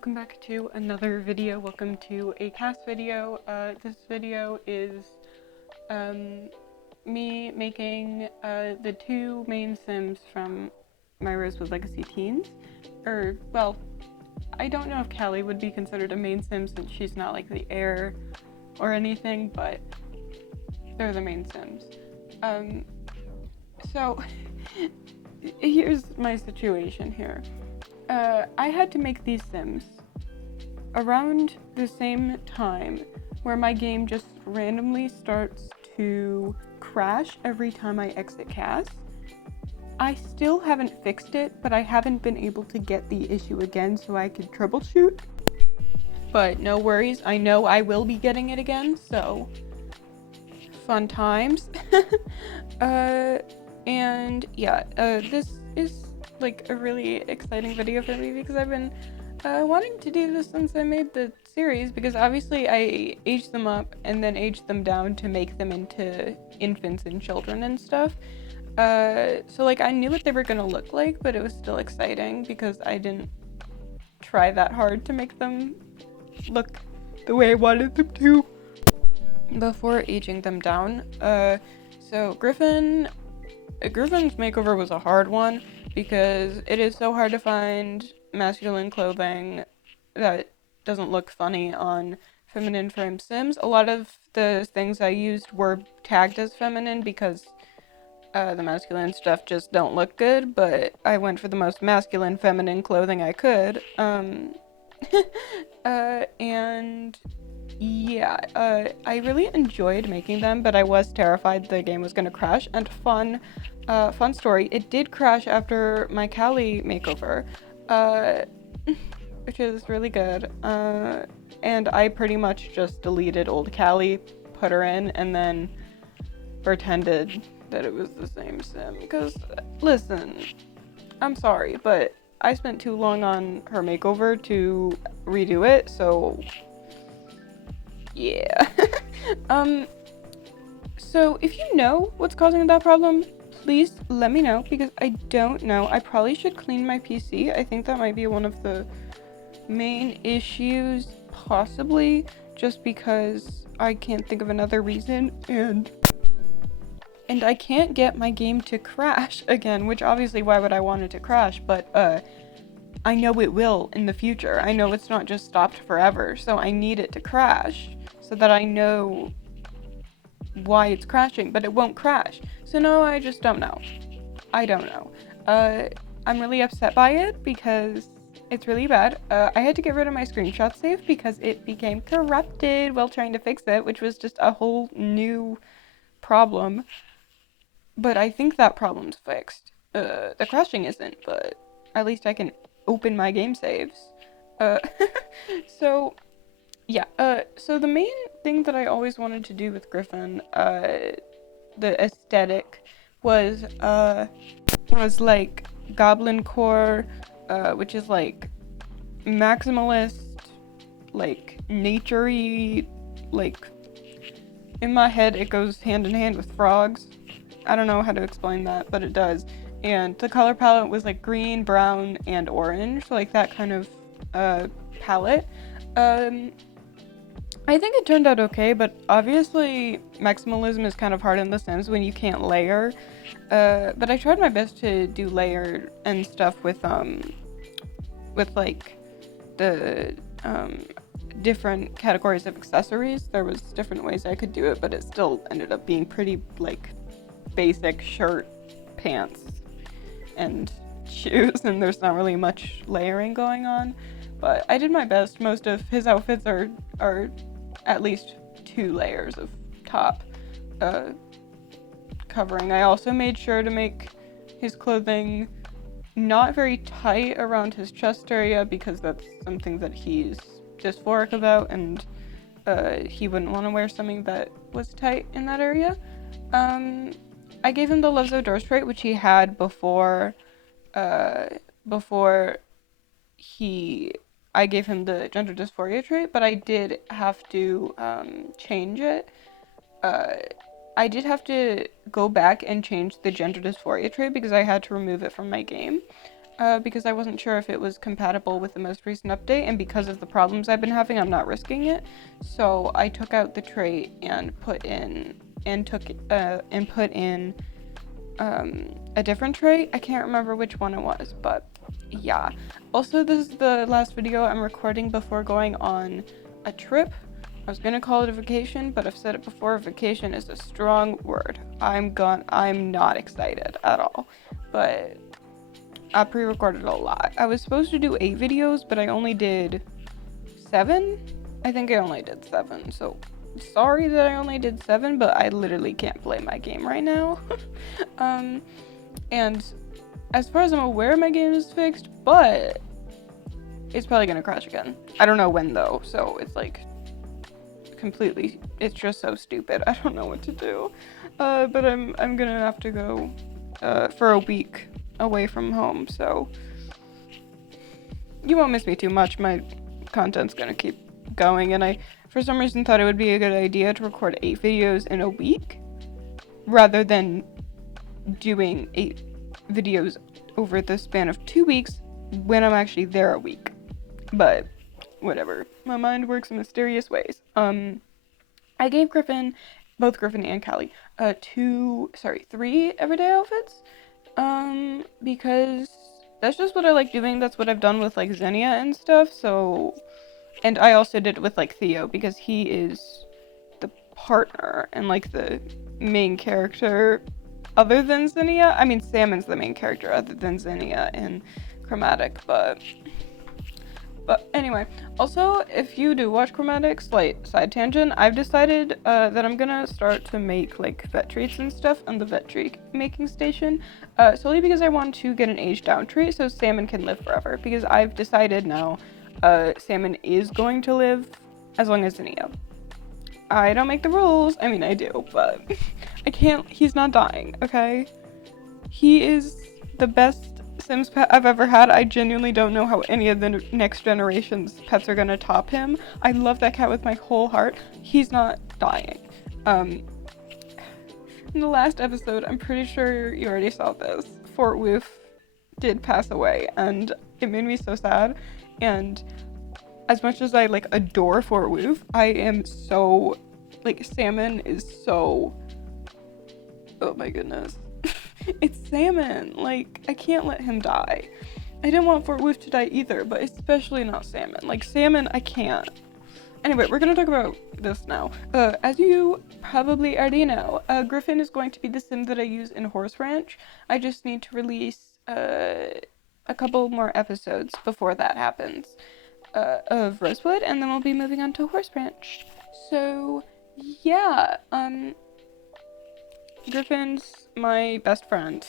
welcome back to another video. Welcome to a CAS video. This video is me making the two main Sims from my Rosewood Legacy teens. Well, I don't know if Callie would be considered a main Sim since she's not like the heir or anything, but they're the main Sims. So here's my situation here. I had to make these Sims around the same time where my game just randomly starts to crash every time I exit CAS. I still haven't fixed it, but I haven't been able to get the issue again so I could troubleshoot. But no worries, I know I will be getting it again, so fun times. And yeah, this is like a really exciting video for me because I've been wanting to do this since I made the series, because obviously I aged them up and then aged them down to make them into infants and children and stuff. So like I knew what they were gonna look like, but it was still exciting because I didn't try that hard to make them look the way I wanted them to before aging them down. So Griffin's makeover was a hard one because it is so hard to find masculine clothing that doesn't look funny on feminine frame Sims. A lot of the things I used were tagged as feminine because the masculine stuff just don't look good, but I went for the most masculine feminine clothing I could. And yeah, I really enjoyed making them, but I was terrified the game was gonna crash. And fun story, it did crash after my Callie makeover, which is really good. And I pretty much just deleted old Callie, put her in, and then pretended that it was the same Sim. Because, listen, I'm sorry, but I spent too long on her makeover to redo it, so yeah. So if you know what's causing that problem, please let me know, because I don't know. I probably should clean my PC. I think that might be one of the main issues, possibly, just because I can't think of another reason, and I can't get my game to crash again, which obviously why would I want it to crash, but I know it will in the future. I know it's not just stopped forever, so I need it to crash so that I know why it's crashing, but it won't crash. So no, I just don't know. I don't know. I'm really upset by it because it's really bad. I had to get rid of my screenshot save because it became corrupted while trying to fix it, which was just a whole new problem. But I think that problem's fixed. The crashing isn't, but at least I can open my game saves. So yeah, so the main thing that I always wanted to do with Griffin, the aesthetic was like Goblin Core, which is like maximalist, like nature-y, like in my head it goes hand in hand with frogs. I don't know how to explain that, but it does. And the color palette was like green, brown, and orange, like that kind of palette. I think it turned out okay, but obviously maximalism is kind of hard in The Sims when you can't layer. But I tried my best to do layer and stuff with like the different categories of accessories. There was different ways I could do it, but it still ended up being pretty like basic shirt, pants, and shoes, and there's not really much layering going on. But I did my best. Most of his outfits are at least 2 layers of top covering. I also made sure to make his clothing not very tight around his chest area because that's something that he's dysphoric about, and he wouldn't want to wear something that was tight in that area. I gave him the Loves Outdoors trait, which he had before I gave him the gender dysphoria trait, but I did have to change it. I did have to go back and change the gender dysphoria trait because I had to remove it from my game. because I wasn't sure if it was compatible with the most recent update, and because of the problems I've been having, I'm not risking it. So I took out the trait and put in a different trait. I can't remember which one it was, but yeah. Also, this is the last video I'm recording before going on a trip. I was gonna call it a vacation, but I've said it before, vacation is a strong word. I'm not excited at all, but I pre-recorded a lot. I was supposed to do 8 videos, but I only did 7. I think I only did 7, so sorry that I only did 7, but I literally can't play my game right now. And as far as I'm aware, my game is fixed, but it's probably gonna crash again. I don't know when though, so it's like it's just so stupid. I don't know what to do. But I'm gonna have to go for a week away from home, so you won't miss me too much. My content's gonna keep going, and I for some reason thought it would be a good idea to record 8 videos in a week rather than doing 8 videos over the span of 2 weeks when I'm actually there a week. But whatever, my mind works in mysterious ways. I gave both Griffin and Callie, 3 everyday outfits, because that's just what I like doing. That's what I've done with like Xenia and stuff. So, and I also did it with like Theo because he is the partner and like the main character other than Xenia. I mean, Salmon's the main character other than Xenia in Chromatic, but anyway, also, if you do watch Chromatic, slight side tangent, I've decided that I'm gonna start to make like vet treats and stuff on the vet treat making station, solely because I want to get an aged down treat so Salmon can live forever, because I've decided now Salmon is going to live as long as Xenia. I don't make the rules. I mean, I do, but I can't. He's not dying, okay? He is the best Sims pet I've ever had. I genuinely don't know how any of the next generation's pets are gonna top him. I love that cat with my whole heart. He's not dying. In the last episode, I'm pretty sure you already saw this, Fort Woof did pass away, and it made me so sad. And as much as I like adore Fort Woof, I am so like Salmon is so, oh my goodness. It's Salmon. Like, I can't let him die. I didn't want Fort Woof to die either, but especially not Salmon. Like, Salmon, I can't. Anyway, we're gonna talk about this now. As you probably already know, Griffin is going to be the sim that I use in Horse Ranch. I just need to release a couple more episodes before that happens of Rosewood, and then we'll be moving on to Horse Ranch. So, yeah, Griffin's my best friend.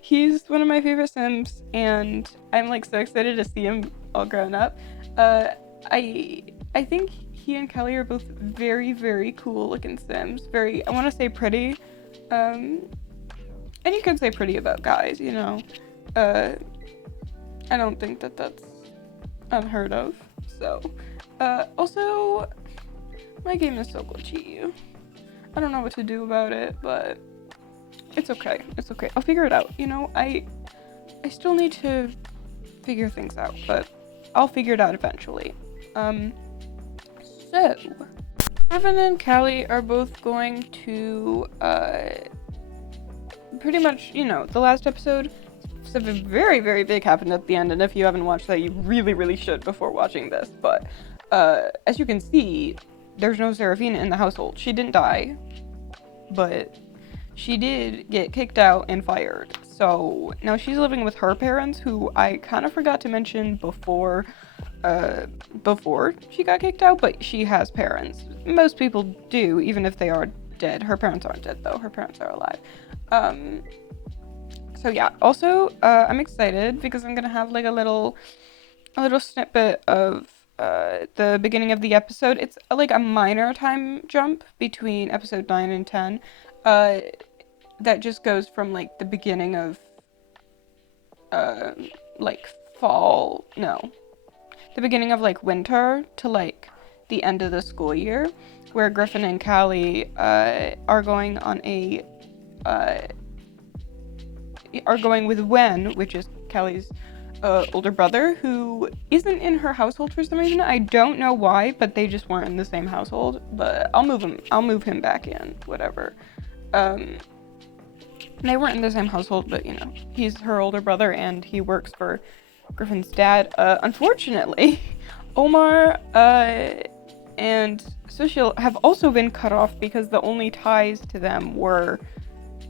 He's one of my favorite Sims, and I'm like so excited to see him all grown up. I think he and Callie are both very, very cool looking Sims. Very, I want to say pretty. And you can say pretty about guys, you know. I don't think that that's unheard of. So, also, my game is so glitchy. I don't know what to do about it, but it's okay. It's okay. I'll figure it out. You know, I still need to figure things out, but I'll figure it out eventually. So, Griffin and Callie are both going to, pretty much, you know, the last episode, something very, very big happened at the end, and if you haven't watched that, you really, really should before watching this, but, as you can see, there's no Seraphina in the household. She didn't die, but she did get kicked out and fired. So now she's living with her parents, who I kind of forgot to mention before she got kicked out, but she has parents. Most people do, even if they are dead. Her parents aren't dead though. Her parents are alive. So yeah. Also, I'm excited because I'm gonna have like a little snippet of the beginning of the episode. It's like a minor time jump between episode 9 and 10. That just goes from like the beginning of like the beginning of like winter to like the end of the school year, where Griffin and Callie are going on a are going with Wen, which is Callie's older brother, who isn't in her household for some reason. I don't know why, but they just weren't in the same household. But I'll move him back in, whatever. They weren't in the same household, but, you know, he's her older brother, and he works for Griffin's dad. Unfortunately, Omar, and Sushil have also been cut off because the only ties to them were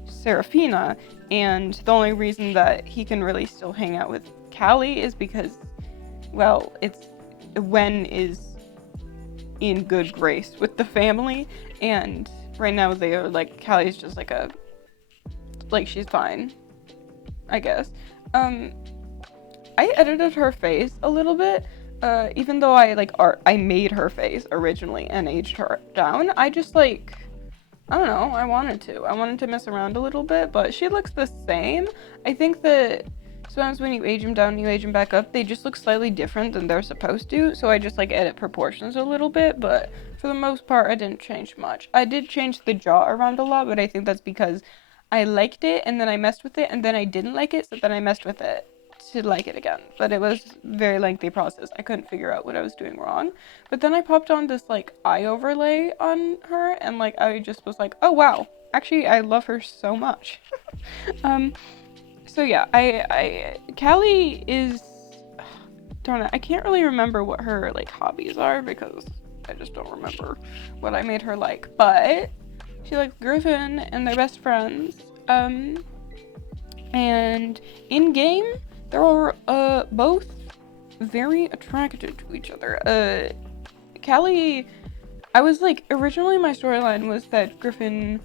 Serafina, and the only reason that he can really still hang out with Callie is because, well, Wen is in good grace with the family, and right now they are, like, Callie's just like she's fine, I guess. I edited her face a little bit, even though I made her face originally and aged her down. I just, like, I don't know, I wanted to mess around a little bit, but she looks the same. I think that sometimes when you age them down, you age them back up, they just look slightly different than they're supposed to, so I just, like, edit proportions a little bit, but for the most part, I didn't change much. I did change the jaw around a lot, but I think that's because I liked it, and then I messed with it, and then I didn't like it, so then I messed with it to like it again. But it was a very lengthy process. I couldn't figure out what I was doing wrong. But then I popped on this, like, eye overlay on her, and, like, I just was like, oh wow, actually I love her so much. So yeah, Callie is, darn it, I can't really remember what her, like, hobbies are, because I just don't remember what I made her like, but she likes Griffin, and they're best friends. And in game, they're both very attracted to each other. Callie, I was like, originally my storyline was that Griffin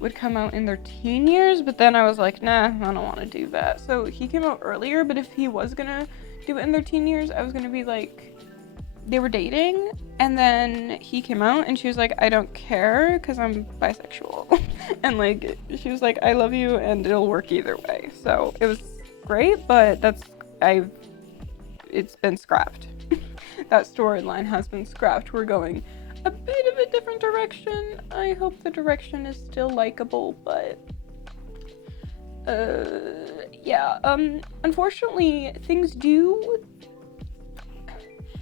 would come out in their teen years, but then I was like, nah, I don't want to do that. So he came out earlier, but if he was gonna do it in their teen years, I was gonna be like, they were dating, and then he came out, and she was like, I don't care, because I'm bisexual. And, like, she was like, I love you, and it'll work either way. So it was great, but it's been scrapped. That storyline has been scrapped. We're going a bit of a different direction. I hope the direction is still likable, but yeah, unfortunately,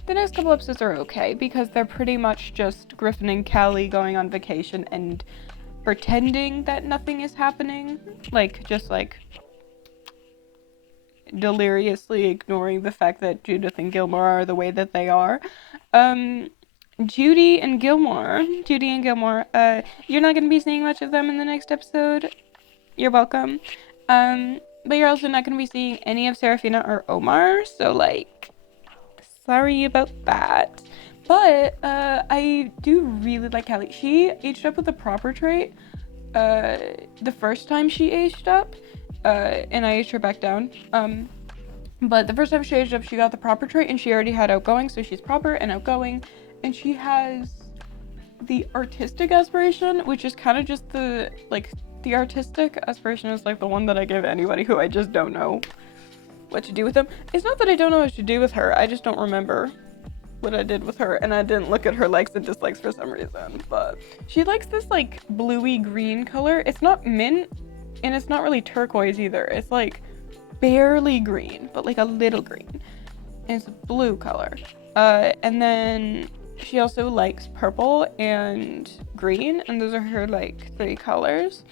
the next couple episodes are okay, because they're pretty much just Griffin and Callie going on vacation and pretending that nothing is happening. Like, just, like, deliriously ignoring the fact that Judith and Gilmore are the way that they are. Judy and Gilmore, you're not gonna be seeing much of them in the next episode. You're welcome. But you're also not gonna be seeing any of Serafina or Omar, so, like, sorry about that. But I do really like Callie. She aged up with the proper trait the first time she aged up, and I aged her back down. But the first time she aged up, she got the proper trait, and she already had outgoing, so she's proper and outgoing, and she has the artistic aspiration, which is kind of just the artistic aspiration is, like, the one that I give anybody who I just don't know what to do with them. It's not that I don't know what to do with her, I just don't remember what I did with her, and I didn't look at her likes and dislikes for some reason. But she likes this, like, bluey green color. It's not mint, and it's not really turquoise either. It's, like, barely green, but, like, a little green. And it's a blue color. And then she also likes purple and green, and those are her, like, 3 colors.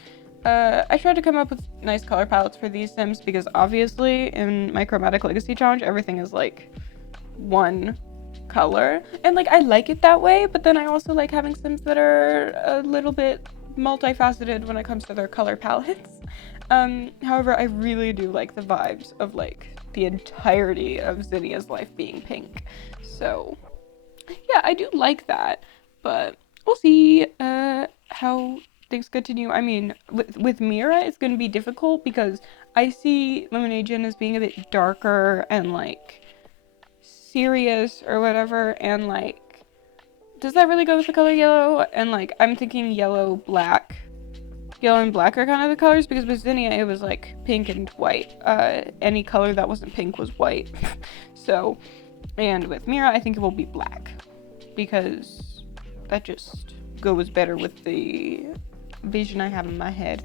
I tried to come up with nice color palettes for these Sims, because obviously in my Chromatic Legacy Challenge, everything is, like, one color. And, like, I like it that way, but then I also like having Sims that are a little bit multifaceted when it comes to their color palettes. However, I really do like the vibes of, like, the entirety of Zinnia's life being pink. So, yeah, I do like that, but we'll see how things continue. I mean, with Mira, it's going to be difficult, because I see Lemonade Gin as being a bit darker and, like, serious or whatever, and, like, does that really go with the color yellow? And, like, I'm thinking yellow and black are kind of the colors, because with Zinnia it was, like, pink and white. Any color that wasn't pink was white. So, and with Mira, I think it will be black, because that just goes better with the vision I have in my head.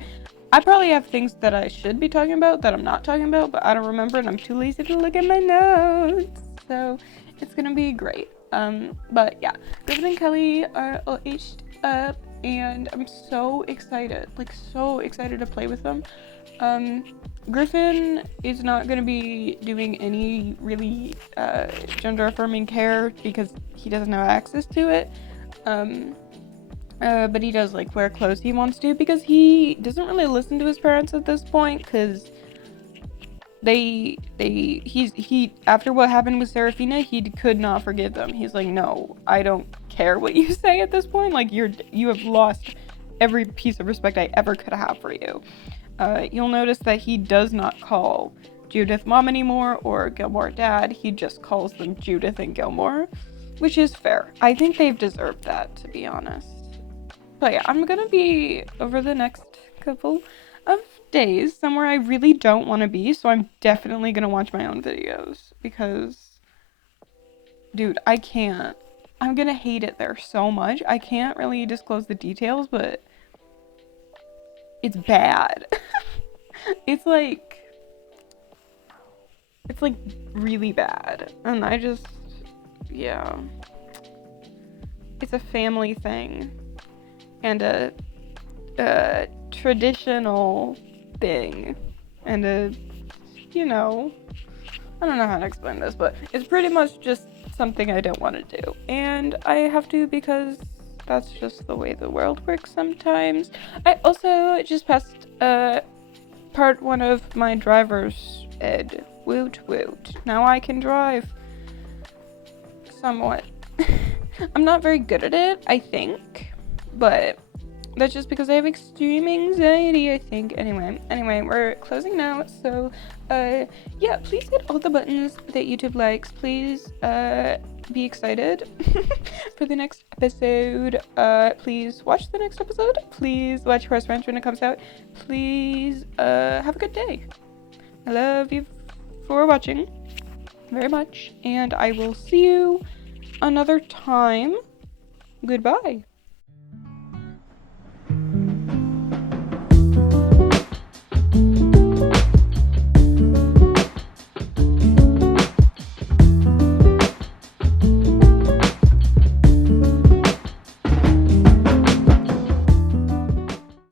I probably have things that I should be talking about that I'm not talking about, but I don't remember and I'm too lazy to look at my notes. So it's gonna be great. But yeah, Griffin and Callie are all aged up and I'm so excited, like so excited to play with them. Griffin is not going to be doing any really gender affirming care because he doesn't have access to it. But he does like wear clothes he wants to because he doesn't really listen to his parents at this point because he after what happened with Serafina, he could not forgive them. He's like, no, I don't care what you say at this point. Like you have lost every piece of respect I ever could have for you. You'll notice that he does not call Judith mom anymore or Gilmore dad. He just calls them Judith and Gilmore, which is fair. I think they've deserved that, to be honest. But yeah, I'm gonna be over the next couple of days somewhere I really don't want to be, so I'm definitely gonna watch my own videos because, dude, I can't. I'm gonna hate it there so much. I can't really disclose the details, but it's bad. It's like really bad. And I just, yeah. It's a family thing. And a traditional thing. And I don't know how to explain this, but it's pretty much just something I don't want to do. And I have to because that's just the way the world works sometimes. I also just passed part 1 of my driver's ed. Woot woot. Now I can drive. Somewhat. I'm not very good at it, I think. But that's just because I have extreme anxiety, I think. Anyway, we're closing now. So, yeah, please hit all the buttons that YouTube likes. Please, be excited for the next episode. Please watch the next episode. Please watch Horse Ranch when it comes out. Please, have a good day. I love you for watching very much, and I will see you another time. Goodbye.